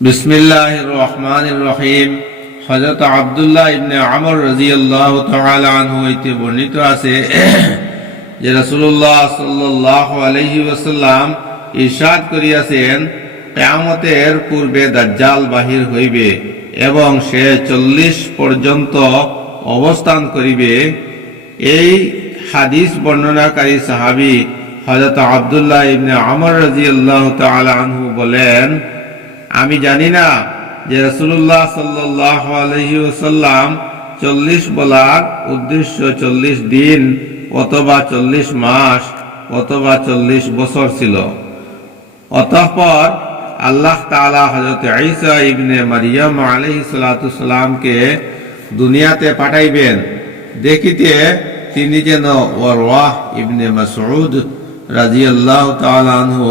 বিসমিল্লাহির রহমানির রহিম। হযরত আব্দুল্লাহ ইবনে আমর রাদিয়াল্লাহু তাআলা আনহু হইতে বর্ণিত আছে যে রাসূলুল্লাহ সাল্লাল্লাহু আলাইহি ওয়াসাল্লাম ইরশাদ করিয়াছেন, কিয়ামতের পূর্বে দাজ্জাল বাহির হইবে এবং সে 40 পর্যন্ত অবস্থান করিবে। এই হাদিস বর্ণনাকারী সাহাবী হযরত আব্দুল্লাহ ইবনে আমর রাদিয়াল্লাহু তাআলা আনহু বলেন, আমি জানি না যে রাসূলুল্লাহ সাল্লাল্লাহু আলাইহি ওয়াসাল্লাম 40 বলার উদ্দেশ্য 40 দিন অথবা 40 মাস অথবা 40 বছর ছিল। অতঃপর আল্লাহ তাআলা হযরত ঈসা ইবনে মারইয়াম আলাইহিস সালাতু সালামকে দুনিয়াতে পাঠাইবেন, দেখিতে তিনি যেন ওয়ারওয়াহ ইবনে মাসউদ রাদিয়াল্লাহু তাআলা আনহু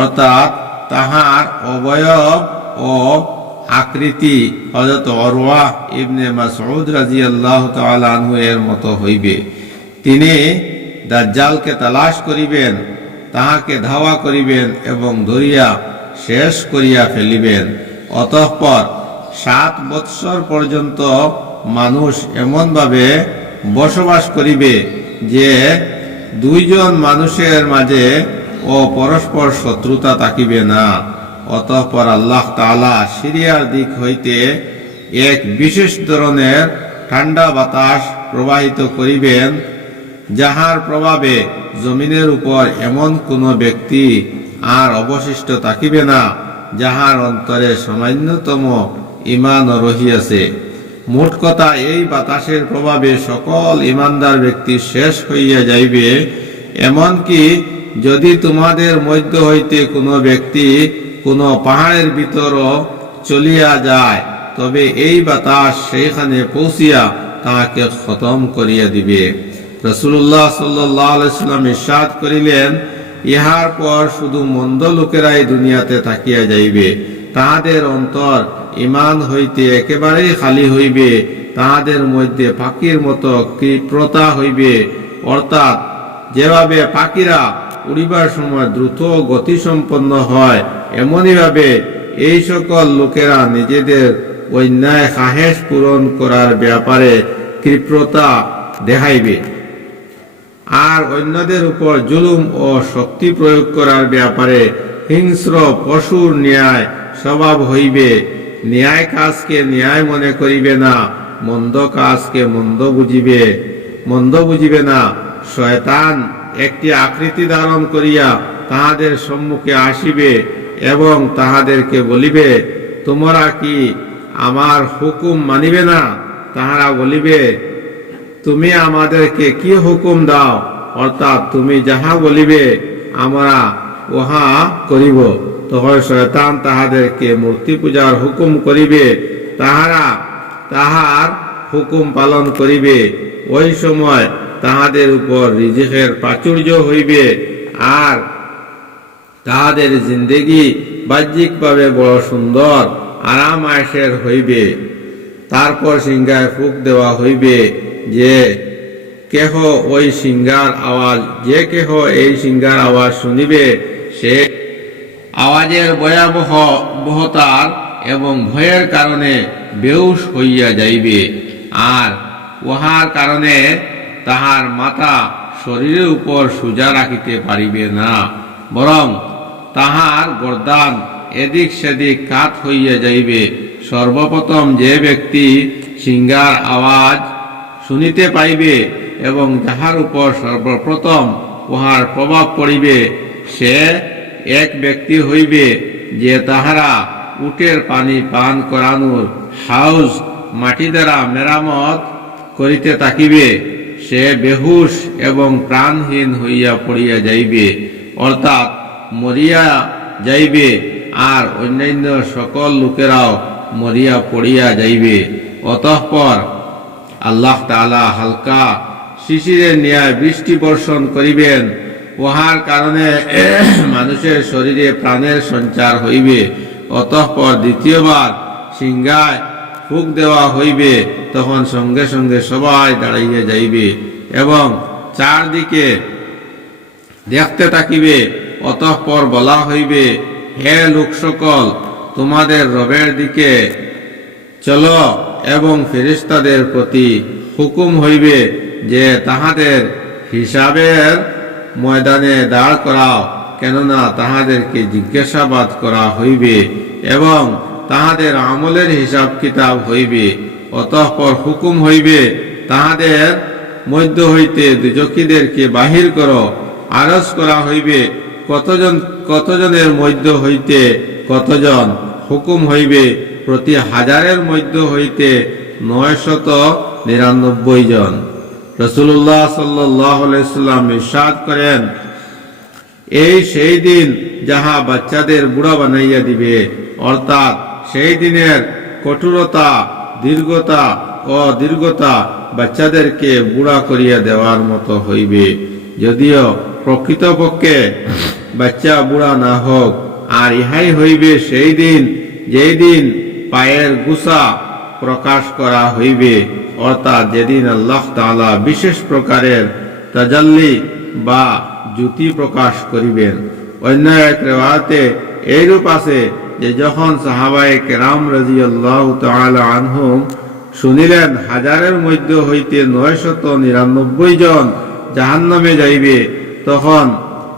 অর্থাৎ তাহার অবয়ব ও আকৃতি হযরত ওয়ারওয়াহ ইবনে মাসউদ রাদিয়াল্লাহু তাআলা আনহু এর মতো হইবে। তিনি দাজ্জালকে তালাশ করিবেন, তাহাকে ধাওয়া করিবেন এবং ধরিয়া শেষ করিয়া ফেলিবেন। অতঃপর 7 বৎসর পর্যন্ত মানুষ এমনভাবে বসবাস করিবে যে দুইজন মানুষের মাঝে ও পরস্পর শত্রুতা থাকিবে না। অতঃপর আল্লাহ তাআলা সিরিয়ার দিক হইতে এক বিশেষ ধরনের ঠান্ডা বাতাস প্রবাহিত করিবেন, যাহার প্রভাবে জমিনের উপর এমন কোনো ব্যক্তি আর অবশিষ্ট থাকিবে না যাহার অন্তরে সামান্যতম ঈমান রহিয়াছে। মোট কথা, এই বাতাসের প্রভাবে সকল ঈমানদার ব্যক্তি শেষ হইয়া যাইবে। এমনকি যদি তোমাদের মধ্য হইতে কোনো ব্যক্তি কোনো পাহাড়ের ভিতরও চলিয়া যায়, তবে এই বাতাস সেইখানে পৌঁছিয়া তাহাকে খতম করিয়া দিবে। রাসূলুল্লাহ সাল্লাল্লাহু আলাইহি ওয়াসাল্লাম ইরশাদ করিলেন, ইহার পর শুধু মন্দ লোকেরাই দুনিয়াতে থাকিয়া যাইবে, তাহাদের অন্তর ঈমান হইতে একেবারেই খালি হইবে, তাহাদের মধ্যে পাখির মতো কৃপণতা হইবে। অর্থাৎ যেভাবে পাখিরা উড়িবার সময় দ্রুত গতিসম্পন্ন হয়, এমনইভাবে এই সকল লোকেরা নিজেদের অন্যায় খাহেশ পূরণ করার ব্যাপারে কৃপণতা দেখাইবে, আর অন্যদের উপর জুলুম ও শক্তি প্রয়োগ করার ব্যাপারে হিংস্র পশুর ন্যায় স্বভাব হইবে। ন্যায় কাজকে ন্যায় মনে করিবে না, মন্দ কাজকে মন্দ বুঝিবে না। শয়তান একটি আকৃতি ধারণ করিয়া তাহাদের সম্মুখে আসিবে এবং তাহাদেরকে বলিবে, তোমরা কি আমার হুকুম মানিবে না? তাহারা বলিবে, তুমি আমাদেরকে কি হুকুম দাও? অর্থাৎ তুমি যাহা বলিবে আমরা উহা করিব। তখন শয়তান তাহাদেরকে মূর্তি পূজার হুকুম করিবে, তাহারা তাহার হুকুম পালন করিবে। ওই সময় তাহাদের উপর রিজিকের প্রাচুর্য হইবে, আর তাহাদের জিন্দেগি বাহ্যিকভাবে বড় সুন্দর আরাম আয়েশের হইবে। তারপর সিংহায় ফুঁক দেওয়া হইবে, যে কেহ এই সিংহার আওয়াজ শুনিবে, সে আওয়াজের ভয়াবহতার এবং ভয়ের কারণে বেহুশ হইয়া যাইবে, আর উহার কারণে তাহার মাথা শরীরের উপর সোজা রাখিতে পারিবে না, বরং তাহার গর্দান এদিক সেদিক কাত হইয়া যাইবে। সর্বপ্রথম যে ব্যক্তি সিংহার আওয়াজ শুনিতে পাইবে এবং যাহার উপর সর্বপ্রথম উহার প্রভাব পড়িবে, সে এক ব্যক্তি হইবে যে তাহারা উটের পানি পান করানোর হাউজ মাটি দ্বারা মেরামত করিতে থাকিবে। সে বেহুশ এবং প্রাণহীন হইয়া পড়িয়া যাইবে, অর্থাৎ মরিয়া যাইবে, আর অন্যান্য সকল লোকেরাও মরিয়া পড়িয়া যাইবে। অতঃপর আল্লাহ তাআলা হালকা শিশিরের ন্যায় বৃষ্টি বর্ষণ করিবেন, উহার কারণে মানুষের শরীরে প্রাণের সঞ্চার হইবে। অতঃপর দ্বিতীয়বার সিংহায় ফুঁক দেওয়া হইবে, তখন সঙ্গে সঙ্গে সবাই দাঁড়াইয়া যাইবে এবং চারদিকে দেখতে থাকিবে। অতঃপর বলা হইবে, হে লোক সকল, তোমাদের রবের দিকে চলো এবং ফেরেশতাদের প্রতি হুকুম হইবে যে তাহাদের হিসাবের ময়দানে দাঁড় করাও, কেননা তাহাদেরকে জিজ্ঞাসাবাদ করা হইবে এবং তাহাদের আমলের হিসাব কিতাব হইবে। অতঃপর হুকুম হইবে তাহাদের মধ্য হইতে দুজকিদেরকে বাহির করো। আরজ করা হইবে কতজনের মধ্য হইতে কতজন। হুকুম হইবে প্রতি হাজারের মধ্য হইতে 999 জন। রাসূলুল্লাহ সাল্লাল্লাহু আলাইহি সাল্লাম ইরশাদ করেন, এই সেই দিন যাহা বাচ্চাদের বুড়া বানাইয়া দিবে, অর্থাৎ সেই দিনের কঠোরতা, দীর্ঘতা বাচ্চাদেরকে বুড়া করিয়া দেওয়ার মতো হইবে। যদিও প্রকৃতপক্ষে বাচ্চা বুড়া না হোক, আর ইহাই হইবে সেই দিন যেই দিন পায়ের গুছা প্রকাশ করা হইবে, অর্থাৎ যেদিন আল্লাহ তাআলা বিশেষ প্রকারের তাজাল্লি বা জ্যোতি প্রকাশ করিবেন। অন্য এক রিওয়ায়াতে এইরূপ আছে যে যখন সাহাবায়ে কেরাম রাদিয়াল্লাহু তাআলা আনহুম শুনিলেন হাজারের মধ্য হইতে 999 জন জাহান্নামে যাইবে, তখন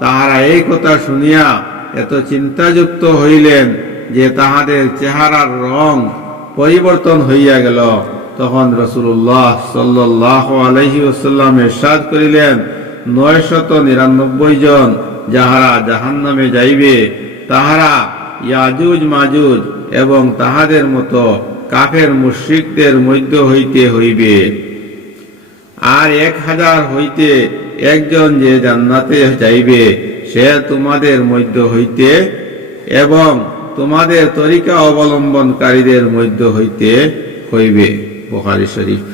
তাহারা এই কথা শুনিয়া এত চিন্তাযুক্ত হইলেন যে তাহাদের চেহারার রং পরিবর্তন হইয়া গেল। তখন রাসূলুল্লাহ সাল্লাল্লাহু আলাইহি ওয়াসাল্লাম ইরশাদ করিলেন, 999 জন যাহারা জাহান্নামে যাইবে তাহারা ইয়াজুজ মাজুজ এবং তাহাদের মতো কাফের মুশরিকদের মধ্য হইতে হইবে। আর 1000 হইতে একজন যে জান্নাতে যাইবে, সে তোমাদের মধ্য হইতে এবং তোমাদের তরিকা অবলম্বনকারীদের মধ্য হইতে হইবে। বুখারী শরীফ।